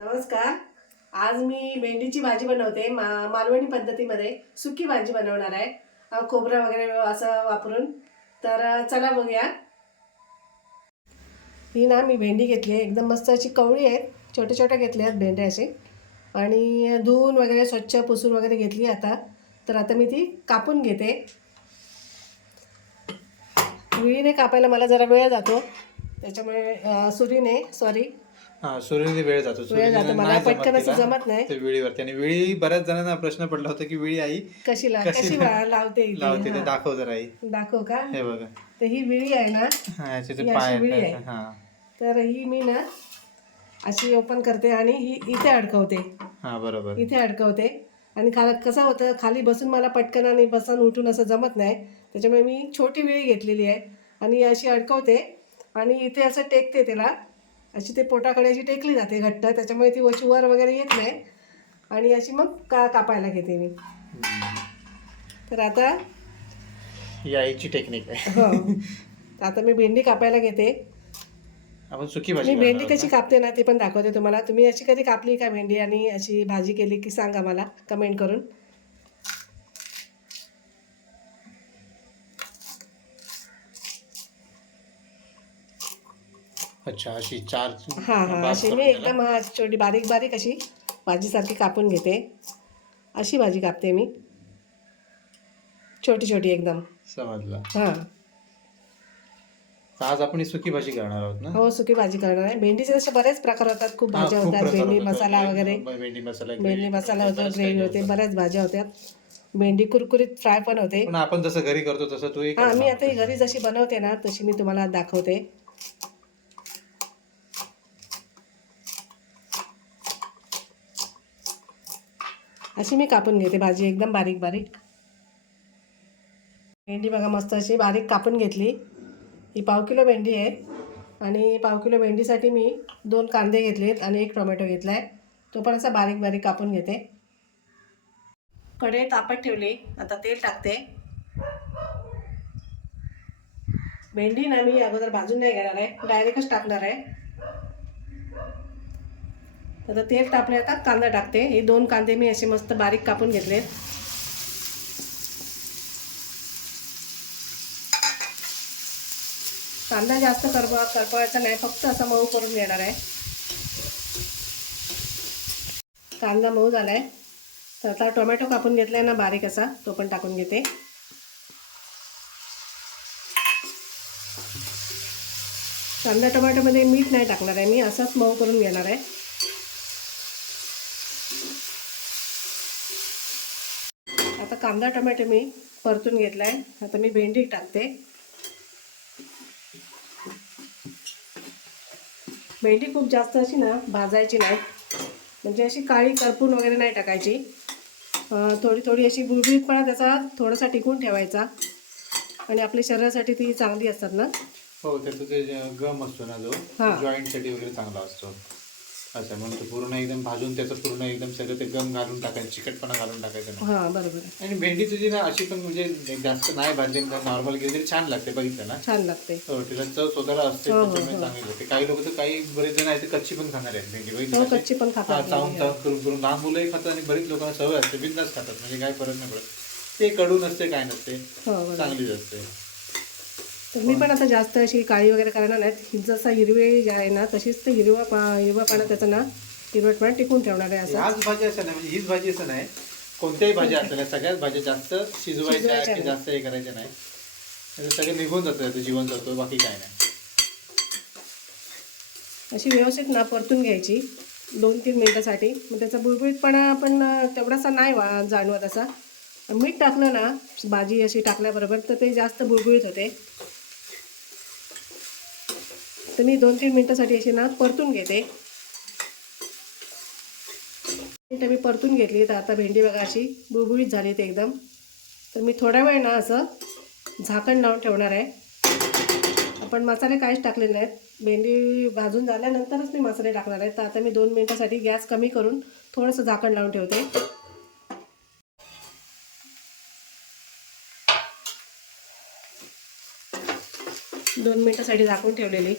नमस्कार. आज मी भेंडीची भाजी बनवते. मालवणी पद्धतीमध्ये सुकी भाजी बनवणार आहे. खोबरं वगैरे असं वापरून. तर चला बघूया. ही ना मी भेंडी घेतली आहे. एकदम मस्त अशी कवळी आहेत. छोटे छोटे घेतले आहेत भेंडे असे. आणि धुवून वगैरे स्वच्छ पुसून वगैरे घेतली आता. तर आता मी ती कापून घेते. विळीने कापायला मला जरा वेळ जातो. त्याच्यामुळे सुरीने वेळ जातो. मला पटकन असं जमत नाही ते विळीवरती. आणि विळी बऱ्याच जणांना प्रश्न पडला होता की विळी आई कशी लावते इथे. लावते ते दाखव जरा आई. दाखव का? हे बघा, तर ही विळी आहे ना, याचे ते ही पाय अशी विळी आहेत. आहे. हा तर ही मी ना अशी ओपन करते आणि ही इथे अडकवते. हा बरोबर. इथे अडकवते. आणि कसं होतं, खाली बसून मला पटकन आणि बसून उठून असं जमत नाही. त्याच्यामुळे मी छोटी विळी घेतलेली आहे आणि अशी अडकवते आणि इथे असं टेकते त्याला. अशी ते पोटाकडे अशी टेकली जाते घट्ट. त्याच्यामुळे ती वशी वर वगैरे येत नाही. आणि अशी मग कापायला घेते मी. तर आता ही आईची टेक्निक आहे. हो, आता मी भेंडी कापायला घेते. आपण सुकी भाजी मी भेंडी करणार कशी कापते ना ते पण दाखवते तुम्हाला. तुम्ही अशी कधी कापली का भेंडी आणि अशी भाजी केली की सांगा मला कमेंट करून. अच्छा, अशी चार. अशी मी एकदम छोटी बारीक बारीक अशी भाजीसारखी कापून घेते. अशी भाजी कापते मी, छोटी छोटी एकदम. समजलं. हां, आज आपण ही सुकी भाजी करणार आहोत ना? हो, सुकी भाजी करणार आहे. भेंडीचे जसे बरेच प्रकार होतात, खूप भाज्या होतात. भेंडी मसाला वगैरे, भेंडी मसाला होतो, ग्रेव्ही होते, बऱ्याच भाज्या होत्या. भेंडी कुरकुरीत फ्राय पण होते. पण आपण जसं घरी करतो तसं तू मी आता ही घरी जशी बनवते ना तशी मी तुम्हाला दाखवते. अशी मी कापून घेते भाजी एकदम बारीक बारीक. भेंडी बघा मस्त अशी बारीक कापून घेतली. ही 1/2 किलो भेंडी आहे. आणि 1/2 किलो भेंडीसाठी मी 2 कांदे घेतलेत आणि 1 टोमॅटो घेतला आहे. तो पण असा बारीक बारीक कापून घेते. कढई तापत ठेवली. आता तेल टाकते. भेंडी ना मी अगोदर भाजून नाही घेणार आहे, डायरेक्टच टाकणार आहे. आता तेल तापले. आता कांदा टाकते. हे 2 कांदे मी असे मस्त बारीक कापून घेतले. कांदा जास्त करपवायचा नाही, फक्त असा मऊ करून घेणार आहे. कांदा मऊ झाला आहे. तर आता टोमॅटो कापून घेतला आहे ना बारीक असा, तो पण टाकून घेते. कांदा टोमॅटोमध्ये मीठ नाही टाकणार आहे मी, असाच मऊ करून घेणार आहे. आता कांदा टोमॅटो मी परतून घेतला आहे. आता मी भेंडी टाकते. भेंडी खूप जास्त अशी ना भाजायची नाही, म्हणजे अशी काळी करपून वगैरे नाही टाकायची. थोडी थोडी अशी गुळगुळीतपणा त्याचा थोडासा टिकून ठेवायचा. आणि आपल्या शरीरासाठी ती चांगली असतात ना. हो, त्याचं ते गम असतो ना जो जॉईंटसाठी वगैरे चांगला असतो. अच्छा, म्हणून तो पूर्ण एकदम भाजून त्याचं पूर्ण एकदम सगळं ते गम घालून टाकायचं, चिकटपणा घालून टाकायचं नाही. हां, बरोबर. आणि भेंडी तुझी ना अशी पण म्हणजे जास्त नाही भाजली, नॉर्मल गेली तरी छान लागते. बघितलं ना, छान लागते. हो, तिला चव स्वतःला असते, त्याच्यामुळे चांगली लागते. काही लोक तर काही बरेच जण आहेत कच्ची पण खाणार आहेत भेंडी. बघितलं, कच्ची पण खातात. चावून करून लहान मुलंही खातात आणि बरीच लोकांना सवय असते, बिंदास खातात. म्हणजे काय फरक नाही पडत. ते कडू नसते, काय नसते, चांगलीच असते. तर मी पण आता जास्त अशी काळी वगैरे करणार नाहीत. जसा हिरवी जी आहे ना तशीच ते हिरवापणा त्याचं ना हिरवटपणा टिकून ठेवणार आहे. असं हीच भाजी असं नाही, म्हणजे हीच भाजी असं नाही, कोणत्याही भाजी असल्या सगळ्याच भाज्या जास्त शिजवायच्या की जास्त हे करायच्या नाही. सगळं निघून जातं, त्याचं जीवन जातो, बाकी काय नाही. अशी व्यवस्थित ना परतून घ्यायची 2-3 मिनिटासाठी. मग त्याचा बुळबुळीतपणा आपण तेवढासा नाही जाणवत असा. मीठ टाकलं ना भाजी अशी टाकल्याबरोबर तर ते जास्त बुळबुळीत होते. तर मी 2-3 मिनिटासाठी अशी ना परतून घेते. मी परतून घेतली. तर आता भेंडी बघा अशी बुळबुळीत झाली ते एकदम. तर मी थोडा वेळ ना असं झाकण लावून ठेवणार आहे. आपण मसाले काहीच टाकलेले नाहीत. भेंडी भाजून झाल्यानंतरच मी मसाले टाकणार आहे. तर आता मी 2 मिनिटासाठी गॅस कमी करून थोडंसं झाकण लावून ठेवते. 2 मिनिटासाठी झाकून ठेवलेली.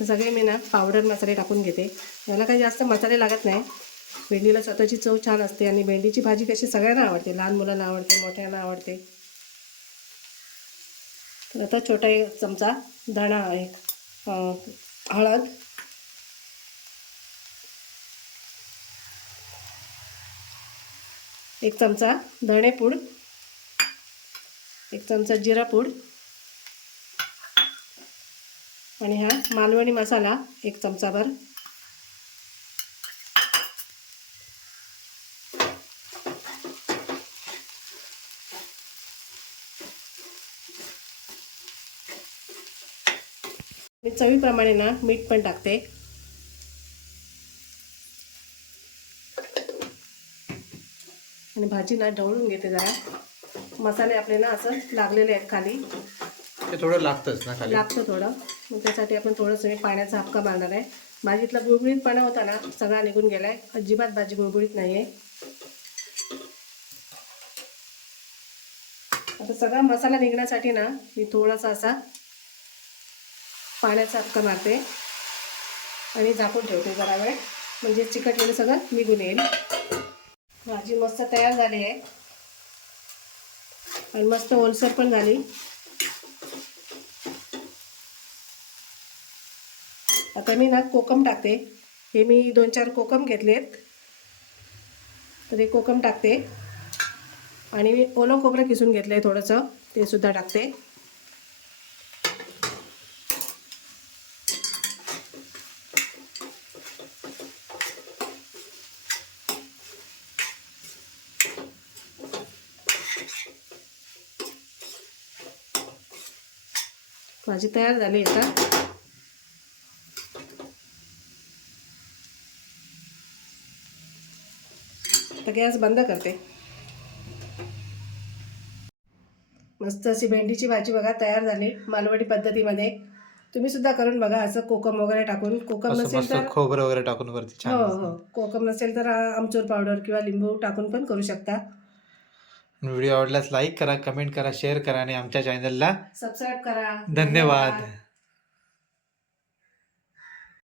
आता सगळे मी ना पावडर मसाले टाकून घेते. मला काही जास्त मसाले लागत नाही. भेंडीला स्वतःची चव छान असते आणि भेंडीची भाजी कशी सगळ्यांना आवडते, लहान मुलांना आवडते, मोठ्यांना आवडते. तर आता छोटा एक चमचा धणा आहे, हळद, एक चमचा धणेपूड, एक चमचा जिरापूड आणि हा मालवणी मसाला एक चमचाभर. मी चवीप्रमाणे ना मीठ पण टाकते. आणि भाजी ना ढवळून घेते जरा. मसाले आपले ना असं लागलेले आहेत खाली, ते थोडं लागतंच ना खाली, लागतं थोडं. मग त्यासाठी आपण थोडंसं मी पाण्याचा हापका मारणार आहे. भाजीतला गुळगुळीतपणा होता ना सगळा निघून गेलाय. अजिबात भाजी गुळगुळीत नाही आहे. आता सगळा मसाला निघण्यासाठी ना मी थोडासा असा पाण्याचा हापका मारते आणि झाकून ठेवते जरा वेळ, म्हणजे चिकटलेलं सगळं निघून येईल. भाजी मस्त तयार झाली आहे आणि मस्त ओलसर पण झाली. आता मी ना कोकम टाकते. हे मी 2-4 कोकम घेतलेत, तर हे कोकम टाकते. आणि मी ओलं खोबरं किसून घेतलं आहे थोडंसं, ते सुद्धा टाकते. भाजी तयार झाली आता. आता गॅस बंद करते. मस्त अशी भेंडीची भाजी बघा तयार झाली मालवणी पद्धतीमध्ये. तुम्ही सुद्धा करून बघा असं कोकम वगैरे टाकून. कोकम नसेल तर खोबरं वगैरे टाकून वरती हो हो, कोकम नसेल तर आमचूर पावडर किंवा लिंबू टाकून पण करू शकता. व्हिडिओ आवडल्यास लाईक करा, कमेंट करा, शेअर करा आणि आमच्या चॅनलला सबस्क्राईब करा. धन्यवाद.